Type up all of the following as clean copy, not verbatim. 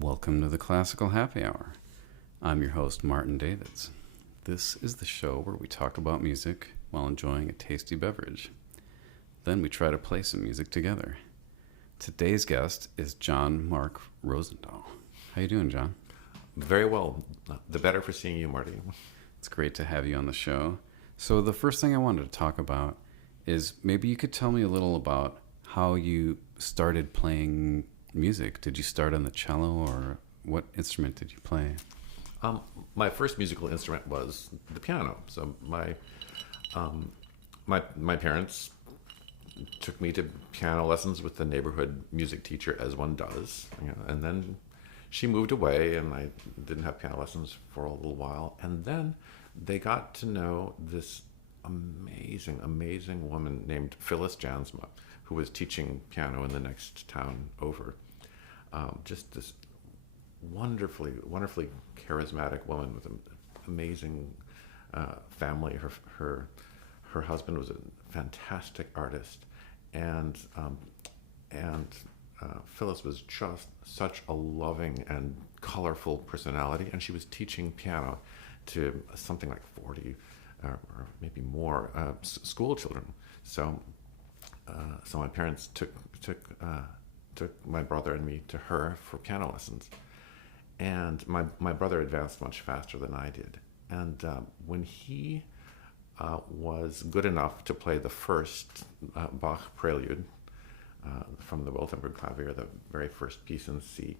Welcome to the Classical Happy Hour. I'm your host, Martin Davids. This is the show where we talk about music while enjoying a tasty beverage. Then we try to play some music together. Today's guest is John Mark Rozendaal. How you doing, John? Very well. The better for seeing you, Marty. It's great to have you on the show. So the first thing I wanted to talk about is maybe you could tell me a little about how you started playing music. Did you start on the cello, or what instrument did you play? My first musical instrument was the piano. So my parents took me to piano lessons with the neighborhood music teacher, as one does. And then she moved away, and I didn't have piano lessons for a little while. And then they got to know this amazing woman named Phyllis Jansma, who was teaching piano in the next town over. Just this wonderfully charismatic woman with an amazing family. Her husband was a fantastic artist, and Phyllis was just such a loving and colorful personality, and she was teaching piano to something like 40 or maybe more school children. So my parents took my brother and me to her for piano lessons. And my brother advanced much faster than I did. And when he was good enough to play the first Bach prelude from the Wiltenberg Clavier, the very first piece in C,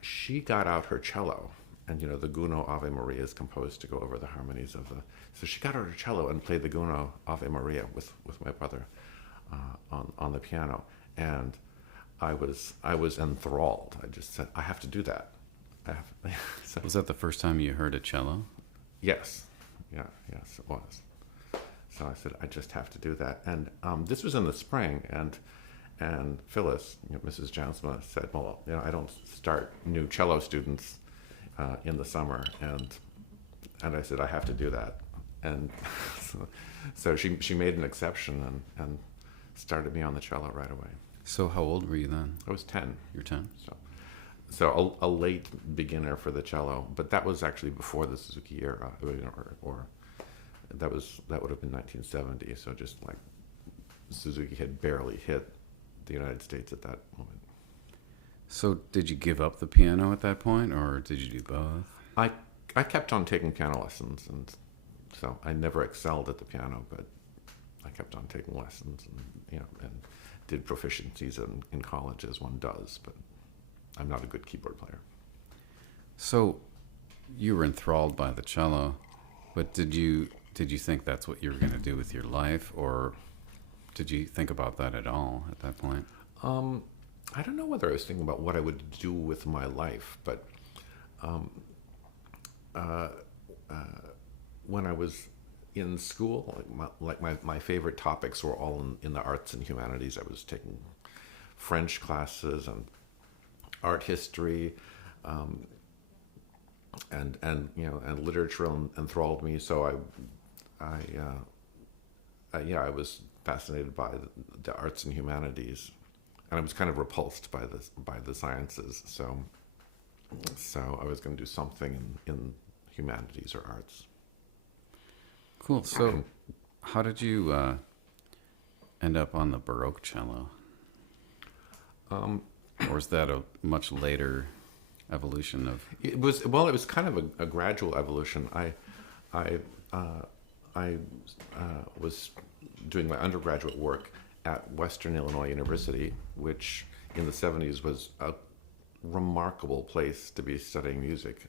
she got out her cello. And, the Gounod Ave Maria is composed to go over the harmonies of the... So she got out her cello and played the Gounod Ave Maria with my brother on the piano. And I was enthralled. I just said, I have to do that. So, was that the first time you heard a cello? Yes. Yes, it was. So I said, I just have to do that. And this was in the spring, and Phyllis, Mrs. Jansma, said, well, I don't start new cello students in the summer, and I said, I have to do that. And so she made an exception and started me on the cello right away. So how old were you then? I was 10. You were 10? So a late beginner for the cello, but that was actually before the Suzuki era, or that would have been 1970. So just like Suzuki had barely hit the United States at that moment. So did you give up the piano at that point, or did you do both? I kept on taking piano lessons, and so I never excelled at the piano, but I kept on taking lessons, and did proficiencies in college, as one does, but I'm not a good keyboard player. So you were enthralled by the cello, but did you think that's what you were going to do with your life, or did you think about that at all at that point? I don't know whether I was thinking about what I would do with my life, but when I was in school, my favorite topics were all in the arts and humanities. I was taking French classes and art history, and literature enthralled me. So I was fascinated by the arts and humanities, and I was kind of repulsed by the sciences. So I was going to do something in humanities or arts. Cool. So how did you end up on the Baroque cello? Or is that a much later evolution of... It was kind of a gradual evolution. I was doing my undergraduate work at Western Illinois University, which in the 70s was a remarkable place to be studying music.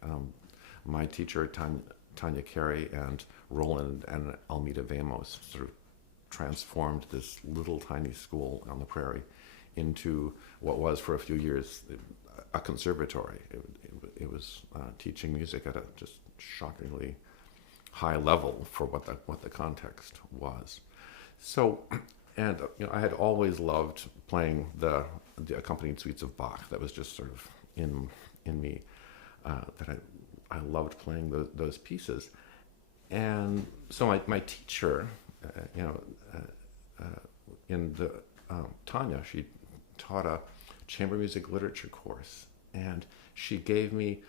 My teacher, Tanya Carey, and Roland and Almeda Vamos sort of transformed this little tiny school on the prairie into what was for a few years a conservatory. It was teaching music at a just shockingly high level for what the context was. So, and I had always loved playing the accompanied suites of Bach. That was just sort of in me, that I loved playing those pieces. And so my teacher, in the Tanya, she taught a chamber music literature course And she gave me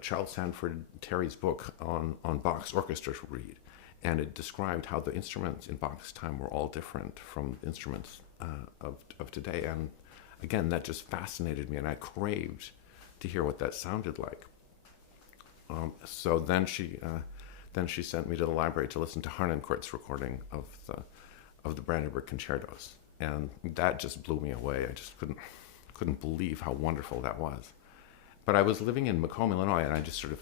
Charles Sanford Terry's book on Bach's orchestra to read. And it described how the instruments in Bach's time were all different from instruments of today. And again, that just fascinated me, and I craved to hear what that sounded like. So then she sent me to the library to listen to Harnoncourt's recording of the Brandenburg concertos, and that just blew me away. I just couldn't believe how wonderful that was. But I was living in Macomb, Illinois, and I just sort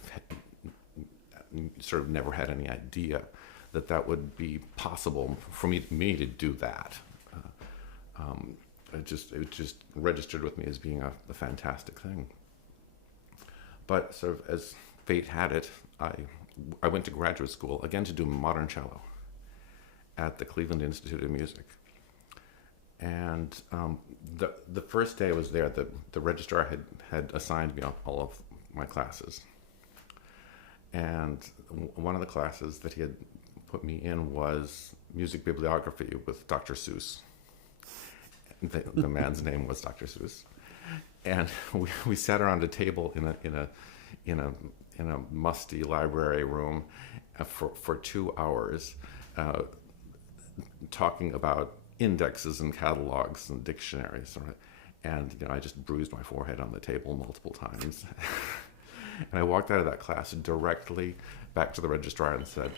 of never had any idea that would be possible for me to do that. It just registered with me as being a fantastic thing. But sort of as fate had it, I went to graduate school again to do modern cello at the Cleveland Institute of Music. And the first day I was there, the registrar had assigned me all of my classes. And one of the classes that he had put me in was music bibliography with Dr. Seuss. The man's name was Dr. Seuss. And we sat around a table in a musty library room for 2 hours, talking about indexes and catalogs and dictionaries. And I just bruised my forehead on the table multiple times. And I walked out of that class directly back to the registrar and said,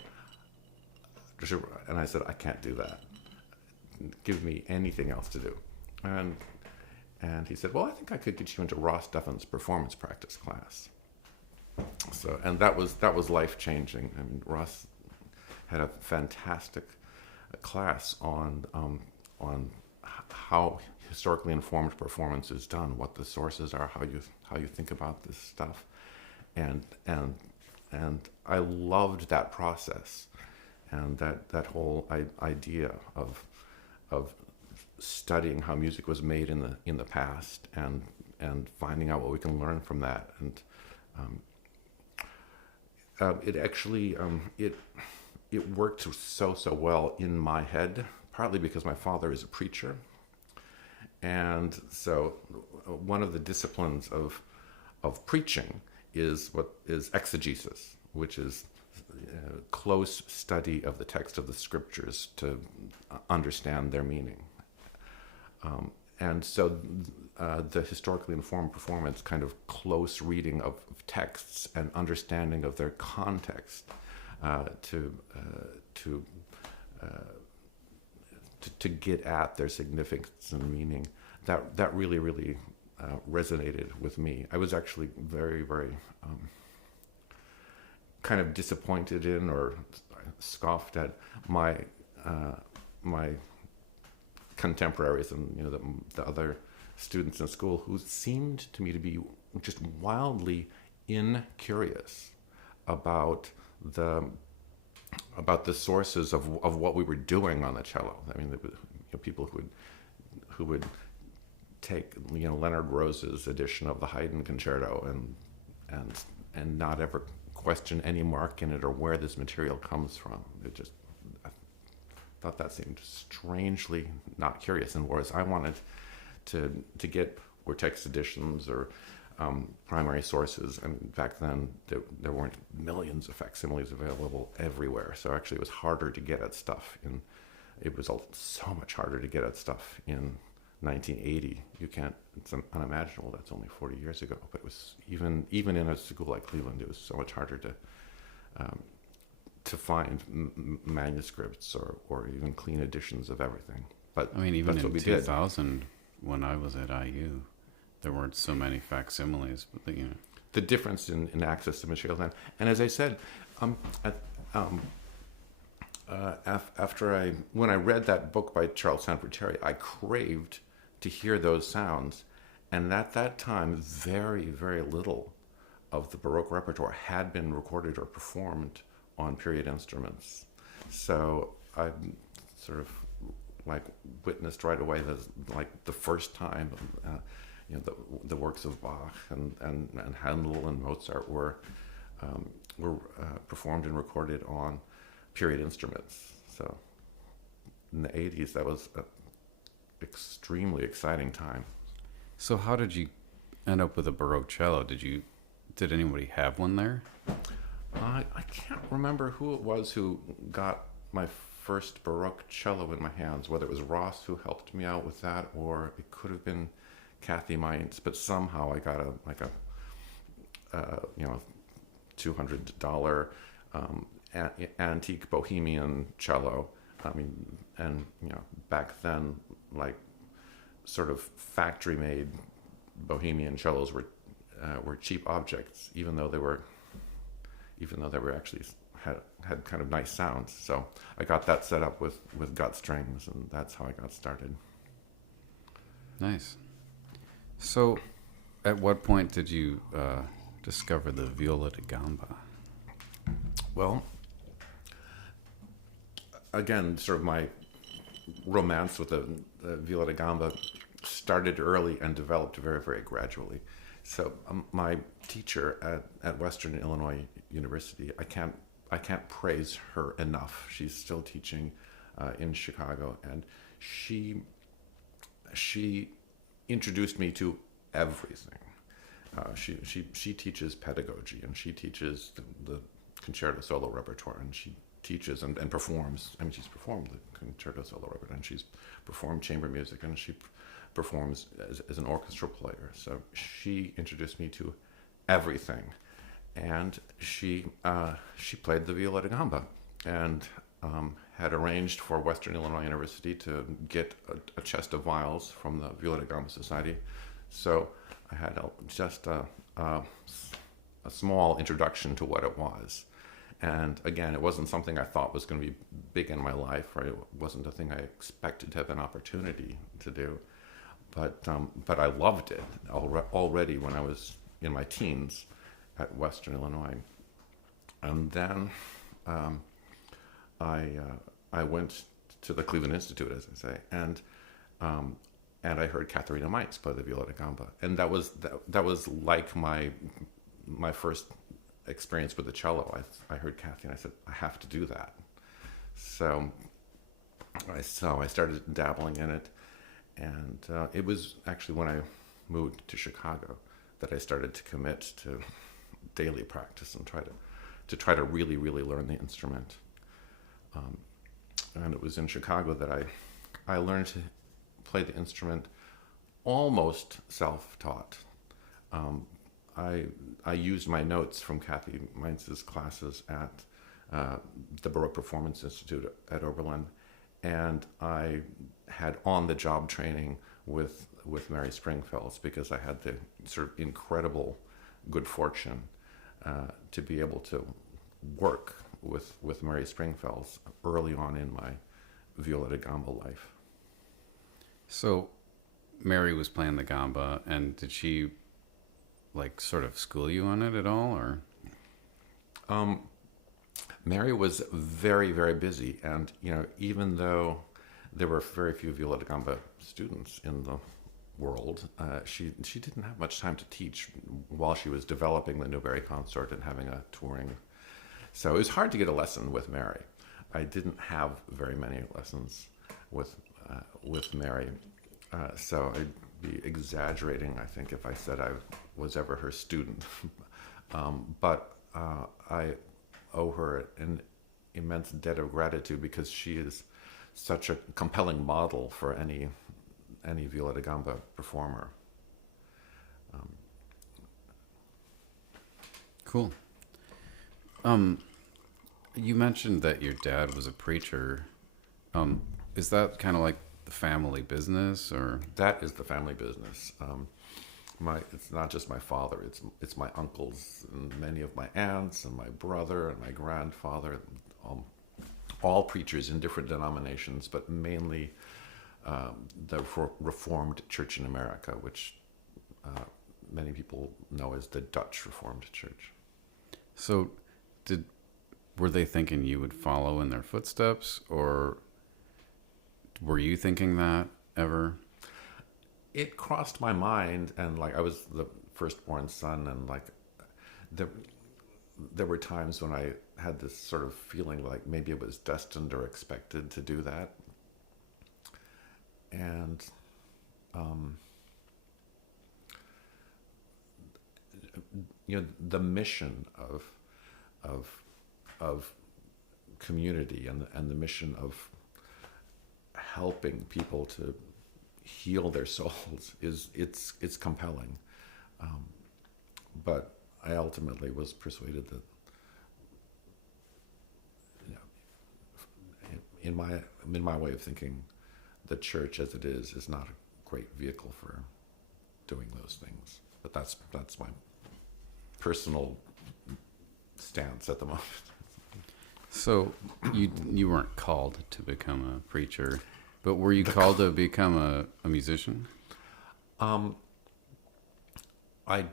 I can't do that. Give me anything else to do. And he said, well, I think I could get you into Ross Duffen's performance practice class. So, and that was life-changing. I mean, Ross had a fantastic class on how historically informed performance is done, what the sources are, how you think about this stuff, and I loved that process, and that whole idea of studying how music was made in the past and finding out what we can learn from that. And it actually it worked so well in my head, partly because my father is a preacher, and so one of the disciplines of preaching is exegesis, which is close study of the text of the scriptures to understand their meaning. And so the historically informed performance, kind of close reading of texts and understanding of their context to get at their significance and meaning, that really resonated with me. I was actually very kind of disappointed in or scoffed at my contemporaries and the other students in school who seemed to me to be just wildly incurious about the sources of what we were doing on the cello. I mean, people who would take Leonard Rose's edition of the Haydn Concerto and not ever question any mark in it or where this material comes from. I thought that seemed strangely not curious, and whereas I wanted to get were text editions or primary sources, and back then there weren't millions of facsimiles available everywhere, so actually it was harder to get at stuff so much harder to get at stuff in 1980. It's unimaginable. That's only 40 years ago, but it was even in a school like Cleveland, it was so much harder to find manuscripts or even clean editions of everything. But I mean, even in 2000, when I was at IU, there weren't so many facsimiles, but the difference in access to material then. And as I said, when I read that book by Charles Sanford Terry, I craved to hear those sounds, and at that time, very little of the Baroque repertoire had been recorded or performed on period instruments. So I sort of witnessed right away the first time the works of Bach and Handel and Mozart were performed and recorded on period instruments. So in the 80s, that was an extremely exciting time. So how did you end up with a Baroque cello? Did anybody have one there? I can't remember who it was who got my first Baroque cello in my hands, whether it was Ross who helped me out with that, or it could have been Kathy Mines, but somehow I got a $200 antique Bohemian cello. I mean, and back then, like, sort of factory made Bohemian cellos were cheap objects, even though they were actually had kind of nice sounds. So I got that set up with gut strings, and that's how I got started. Nice. So, at what point did you discover the Viola da Gamba? Well, again, sort of my romance with the Viola da Gamba started early and developed very, very gradually. So my teacher at Western Illinois University, I can't praise her enough. She's still teaching in Chicago, and she introduced me to everything. She teaches pedagogy, and she teaches the concerto solo repertoire, and she teaches and performs. I mean, she's performed the concerto solo repertoire, and she's performed chamber music, and she performs as an orchestral player. So she introduced me to everything, and she played the Viola da Gamba, and had arranged for Western Illinois University to get a chest of viols from the Viola da Gamba Society. So I had just a small introduction to what it was. And again, it wasn't something I thought was going to be big in my life, or it wasn't a thing I expected to have an opportunity to do. But I loved it already when I was in my teens at Western Illinois. And then I went to the Cleveland Institute, as I say, and I heard Katharina Mites play the Viola da Gamba, and that was like my first experience with the cello. I heard Kathy, and I said, I have to do that. So I started dabbling in it, and it was actually when I moved to Chicago that I started to commit to daily practice and try to really, really learn the instrument. And it was in Chicago that I learned to play the instrument almost self-taught. I used my notes from Kathy Meins's classes at the Baroque Performance Institute at Oberlin, and I had on-the-job training with Mary Springfells, because I had the sort of incredible good fortune to be able to work with Mary Springfells early on in my Viola da Gamba life. So Mary was playing the gamba, and did she like sort of school you on it at all, or? Mary was very, very busy, and even though there were very few Viola da Gamba students in the world, she didn't have much time to teach while she was developing the Newberry Consort and having a touring. So it was hard to get a lesson with Mary. I didn't have very many lessons with Mary, so I'd be exaggerating, I think, if I said I was ever her student. But I owe her an immense debt of gratitude, because she is such a compelling model for any Viola da Gamba performer. Cool. You mentioned that your dad was a preacher. Is that kind of like the family business, or? That is the family business. It's not just my father. It's my uncles and many of my aunts and my brother and my grandfather, all preachers in different denominations, but mainly the Reformed Church in America, which many people know as the Dutch Reformed Church. So, were they thinking you would follow in their footsteps, or were you thinking that ever? It crossed my mind, and like I was the firstborn son, and like there were times when I had this sort of feeling like maybe it was destined or expected to do that. And the mission of community and the mission of helping people to heal their souls it's compelling. But I ultimately was persuaded that, in my way of thinking, the church as it is not a great vehicle for doing those things. But that's my personal stance at the moment. So you weren't called to become a preacher, but were you called to become a musician? I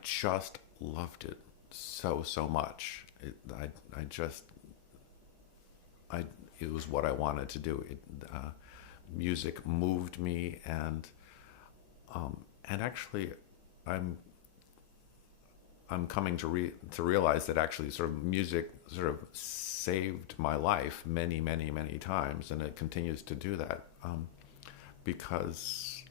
just loved it so much. It was what I wanted to do. Music moved me, and actually, I'm coming to realize that actually, sort of music sort of saved my life many times, and it continues to do that, because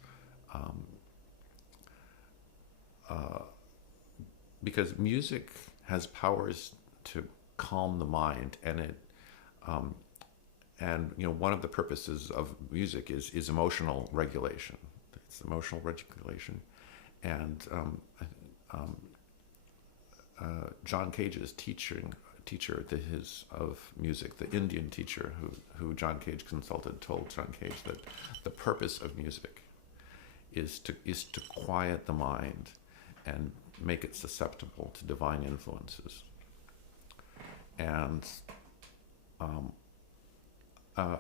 music has powers to calm the mind, and it and one of the purposes of music is emotional regulation. It's emotional regulation, and John Cage's teacher of music, the Indian teacher who John Cage consulted, told John Cage that the purpose of music is to quiet the mind and make it susceptible to divine influences. And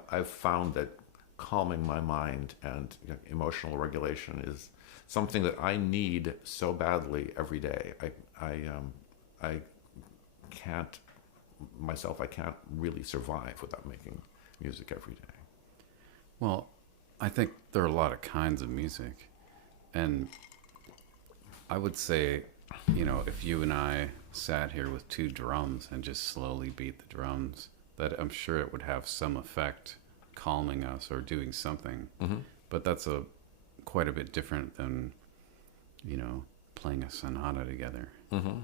I've found that calming my mind and emotional regulation is something that I need so badly every day. I can't really survive without making music every day. Well, I think there are a lot of kinds of music, and I would say, if you and I sat here with two drums and just slowly beat the drums, that I'm sure it would have some effect, calming us or doing something. Mm-hmm. But that's quite a bit different than, playing a sonata together. Mm-hmm.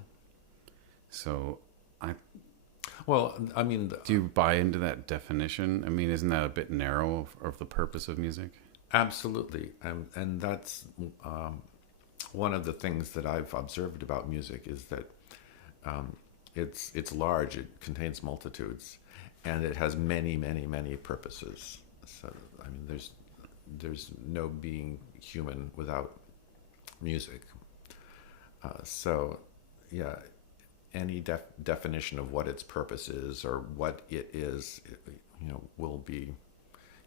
So do you buy into that definition? I mean, isn't that a bit narrow of the purpose of music? Absolutely. And that's one of the things that I've observed about music is that it's large, it contains multitudes, and it has many purposes. So, I mean, there's no being human without music. So, yeah, any definition of what its purpose is or what it is, will be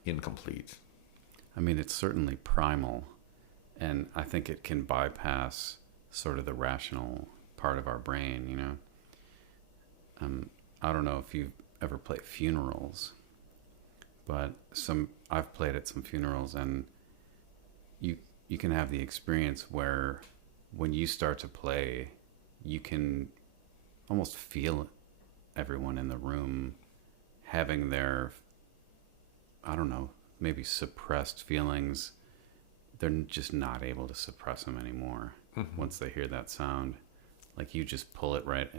incomplete. I mean, it's certainly primal, and I think it can bypass sort of the rational part of our brain, I don't know if you've ever played funerals, but I've played at some funerals, and you can have the experience where when you start to play, you can almost feel everyone in the room having their, I don't know, maybe suppressed feelings. They're just not able to suppress them anymore. Mm-hmm. Once they hear that sound. Like you just pull it right,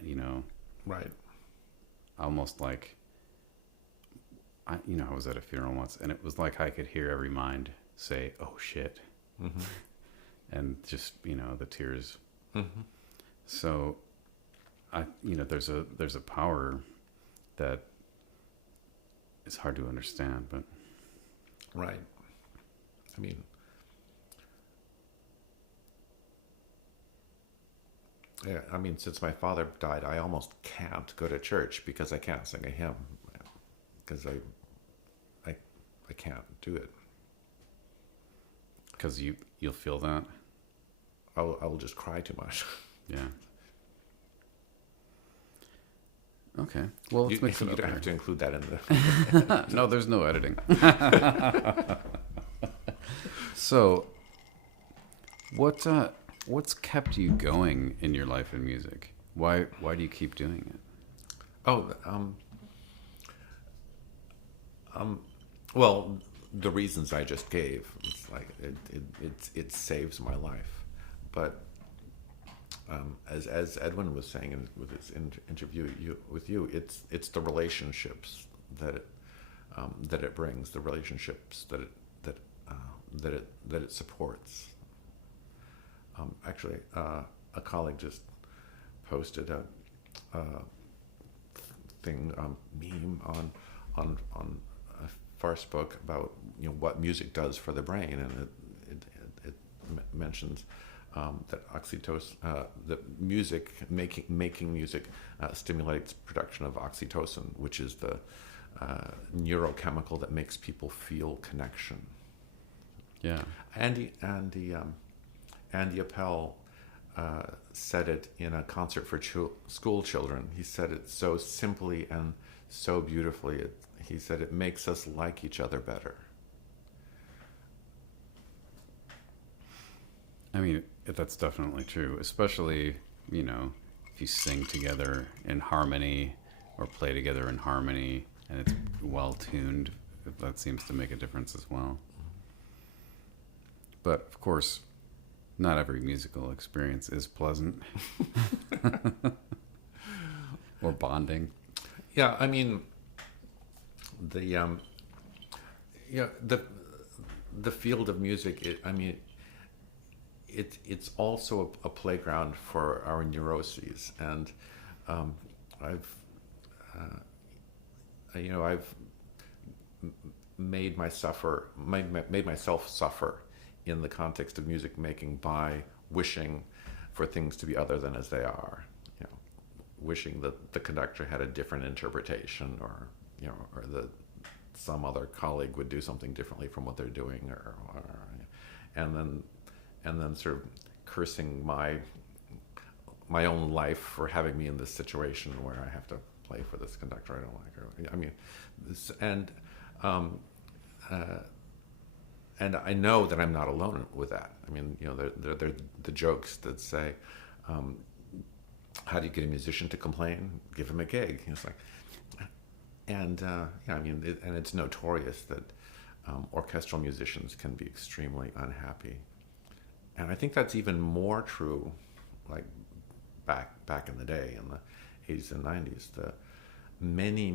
Right. Almost like, I was at a funeral once, and it was like I could hear every mind say, "Oh shit," mm-hmm. and just the tears. Mm-hmm. So, there's a power that is hard to understand, but right. I mean, yeah. I mean, since my father died, I almost can't go to church because I can't sing a hymn, because I can't do it. Because you'll feel that. I will just cry too much. Yeah. Okay. Well, let's mix it up. You don't here. have to include that in the. No, there's no editing. So, what's kept you going in your life in music? Why do you keep doing it? Well, the reasons I just gave. It's like it saves my life, but as Edwin was saying with his interview with you, it's the relationships that it brings, the relationships that it supports. Actually, a colleague just posted a thing, meme on a farce book about what music does for the brain, and it mentions that oxytocin, that making music stimulates production of oxytocin, which is the neurochemical that makes people feel connection. Yeah. Andy Appel said it in a concert for school children. He said it so simply and so beautifully. He said it makes us like each other better. I mean, that's definitely true, especially, if you sing together in harmony or play together in harmony and it's well tuned, that seems to make a difference as well. But of course, not every musical experience is pleasant or bonding. Yeah, I mean, the field of music. It's also a playground for our neuroses, and I've made myself suffer in the context of music making by wishing for things to be other than as they are. Wishing that the conductor had a different interpretation, or that some other colleague would do something differently from what they're doing, and then sort of cursing my own life for having me in this situation where I have to play for this conductor I don't like. I mean, and I know that I'm not alone with that. I mean, there the jokes that say, how do you get a musician to complain? Give him a gig. It's like, and and it's notorious that orchestral musicians can be extremely unhappy, and I think that's even more true, like back in the day, in the 80s and 90s. The many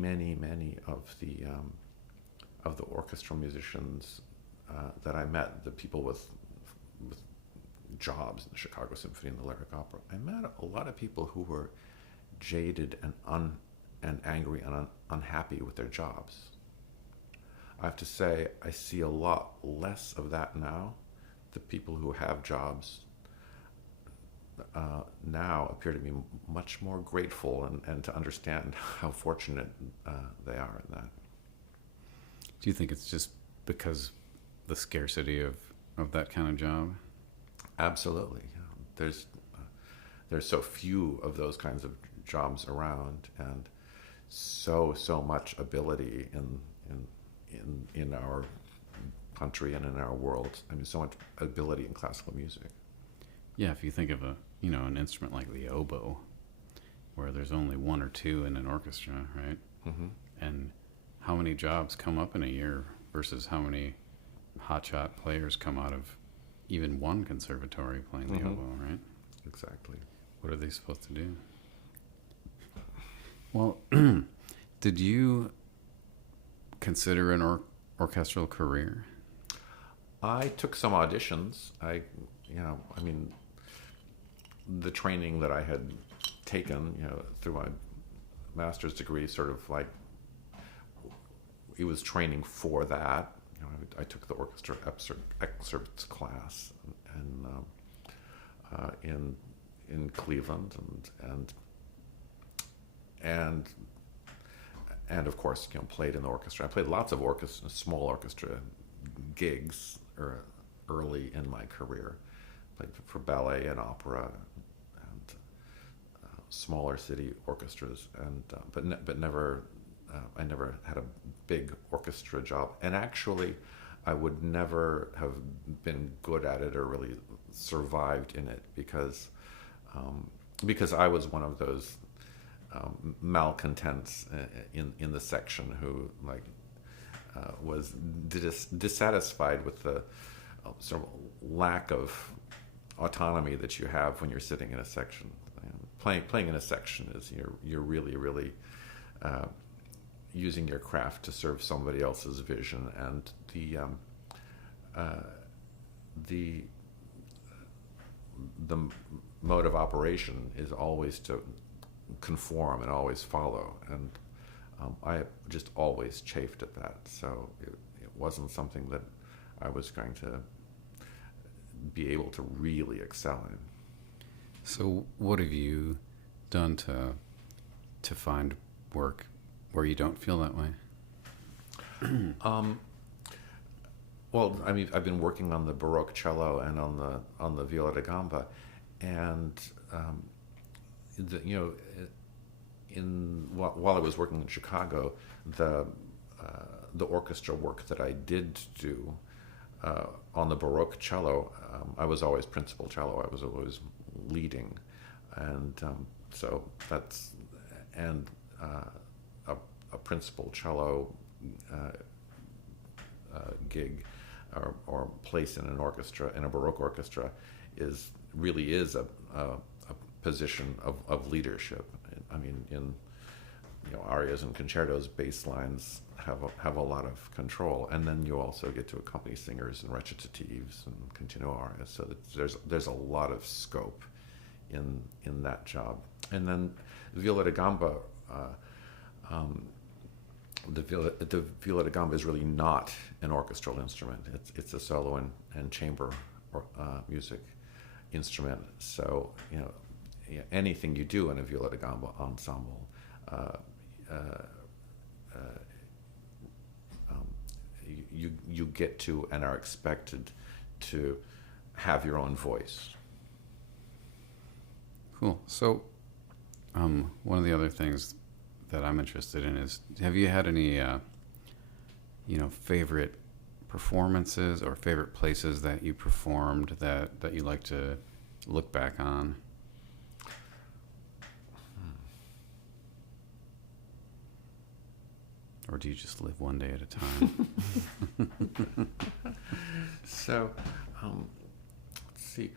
of the orchestral musicians that I met, the people with jobs in the Chicago Symphony and the Lyric Opera, I met a lot of people who were jaded and angry and unhappy with their jobs. I have to say, I see a lot less of that now. The people who have jobs now appear to be much more grateful and to understand how fortunate they are in that. Do you think it's just because the scarcity of that kind of job? Absolutely. There's so few of those kinds of jobs around, and so much ability in our country and in our world. I mean, so much ability in classical music. Yeah, if you think of an instrument like the oboe, where there's only one or two in an orchestra, right? Mm-hmm. And how many jobs come up in a year versus how many hotshot players come out of even one conservatory playing the oboe, right? Exactly. What are they supposed to do? Well, did you consider an orchestral career? I took some auditions. The training that I had taken, through my master's degree, sort of like, it was training for that. I took the orchestra excerpts class in Cleveland, and of course, played in the orchestra. I played lots of small orchestra gigs early in my career. Played for ballet and opera and smaller city orchestras, but never. I never had a big orchestra job, and actually, I would never have been good at it or really survived in it because I was one of those malcontents in the section who was dissatisfied with the sort of lack of autonomy that you have when you're sitting in a section. Playing in a section is you're really using your craft to serve somebody else's vision, and the mode of operation is always to conform and always follow, and I just always chafed at that, so it wasn't something that I was going to be able to really excel in. So what have you done to find work where you don't feel that way? Well, I mean, I've been working on the Baroque cello and on the Viola da Gamba, and while I was working in Chicago, the orchestra work that I did do on the Baroque cello, I was always principal cello. I was always leading, and so that's a principal cello gig or place in an orchestra, in a Baroque orchestra, really is a position of leadership. I mean, in arias and concertos, bass lines have a lot of control, and then you also get to accompany singers and recitatives and continuo arias. So that there's a lot of scope in that job. And then Viola da Gamba, the Viola da Gamba is really not an orchestral instrument. It's a solo and chamber music instrument. So anything you do in a Viola da Gamba ensemble, you get to and are expected to have your own voice. Cool. So one of the other things that I'm interested in is, have you had any favorite performances or favorite places that you performed that you like to look back on? Or do you just live one day at a time? So, let's see.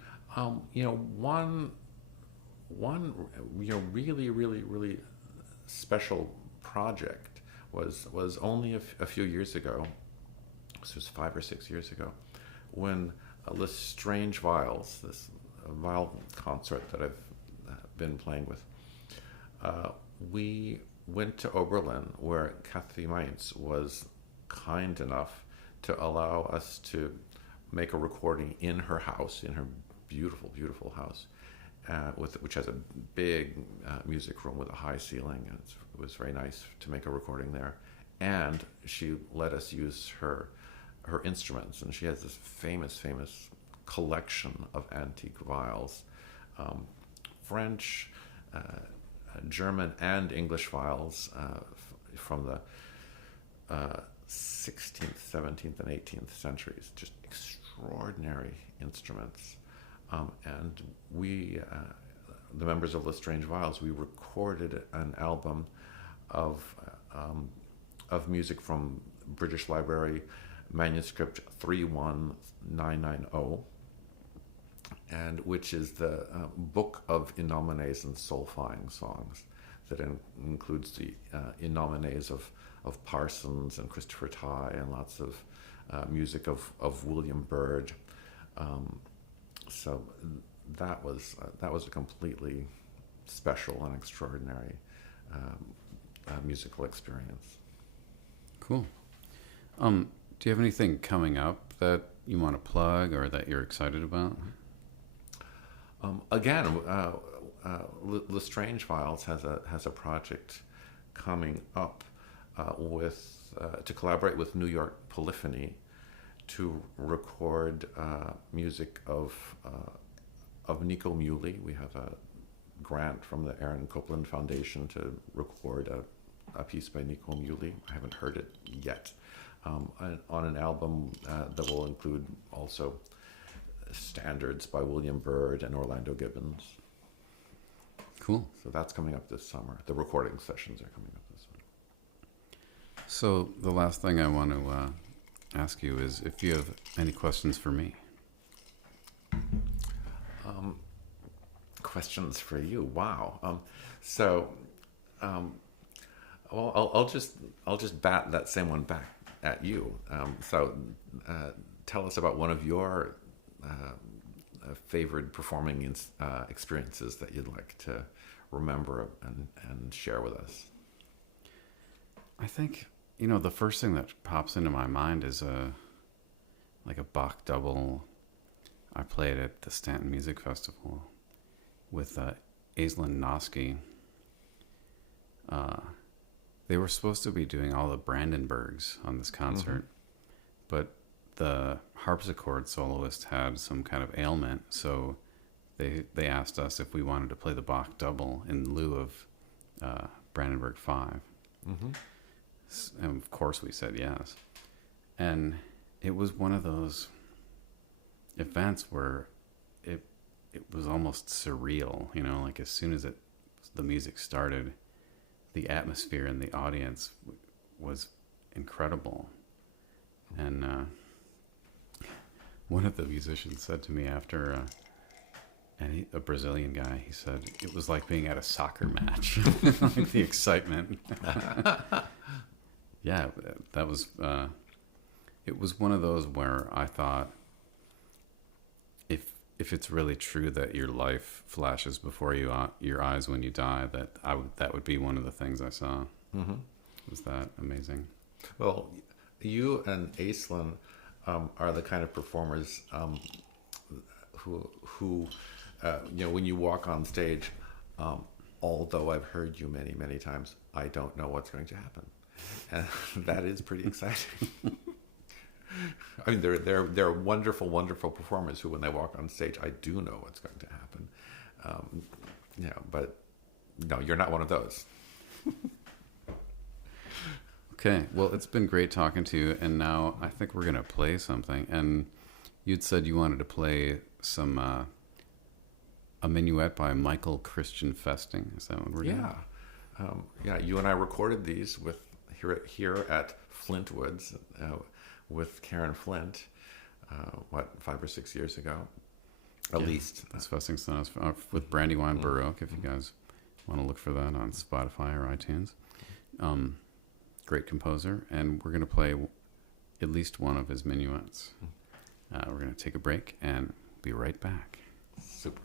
One really special project was only a few years ago. This was 5 or 6 years ago, when L'estrange Viols, this viol concert that I've been playing with, we went to Oberlin, where Kathy Mainz was kind enough to allow us to make a recording in her house, in her beautiful, beautiful house, which has a big music room with a high ceiling. And it was very nice to make a recording there. And she let us use her instruments, and she has this famous collection of antique viols, French, German, and English viols from the 16th, 17th, and 18th centuries. Just extraordinary instruments. And we, the members of L'estrange Viols, we recorded an album of music from British Library manuscript 31990, and which is the book of innomines and solfaing songs that includes the innomines of Parsons and Christopher Tye, and lots of music of William Byrd. So that was a completely special and extraordinary musical experience. Cool. Do you have anything coming up that you want to plug or that you're excited about? Again, L'estrange Viols has a project coming up to collaborate with New York Polyphony to record music of Nico Muhly. We have a grant from the Aaron Copland Foundation to record a piece by Nico Muhly. I haven't heard it yet. On an album that will include also standards by William Byrd and Orlando Gibbons. Cool. So that's coming up this summer. The recording sessions are coming up this summer. So the last thing I want to ask you is if you have any questions for me. questions for you. Wow. So, well, I'll just bat that same one back at you. Tell us about one of your favorite performing experiences that you'd like to remember and share with us. I think, the first thing that pops into my mind is a Bach double I played at the Stanton Music Festival with Aislinn Noski. They were supposed to be doing all the Brandenburgs on this concert, but the harpsichord soloist had some kind of ailment, so they asked us if we wanted to play the Bach double in lieu of Brandenburg 5. And of course we said yes. And it was one of those events where it was almost surreal, like as soon as the music started, the atmosphere in the audience was incredible. And one of the musicians said to me after, a Brazilian guy, he said, it was like being at a soccer match. Like the excitement. Yeah, that was, it was one of those where I thought, if it's really true that your life flashes before your eyes when you die, that would be one of the things I saw. Was that amazing? Well, you and Aislinn are the kind of performers who when you walk on stage, although I've heard you many, many times, I don't know what's going to happen, and that is pretty exciting. I mean, they're wonderful, wonderful performers who, when they walk on stage, I do know what's going to happen. But no, you're not one of those. Okay, well, it's been great talking to you, and now I think we're going to play something. And you'd said you wanted to play some a minuet by Michael Christian Festing. Is that what we're doing? Yeah. You and I recorded these here at Flintwoods with Karen Flint, 5 or 6 years ago, at least. That's Festing's done us with Brandywine Baroque, if you guys want to look for that on Spotify or iTunes. Great composer, and we're going to play at least one of his minuets. We're going to take a break and be right back. Super.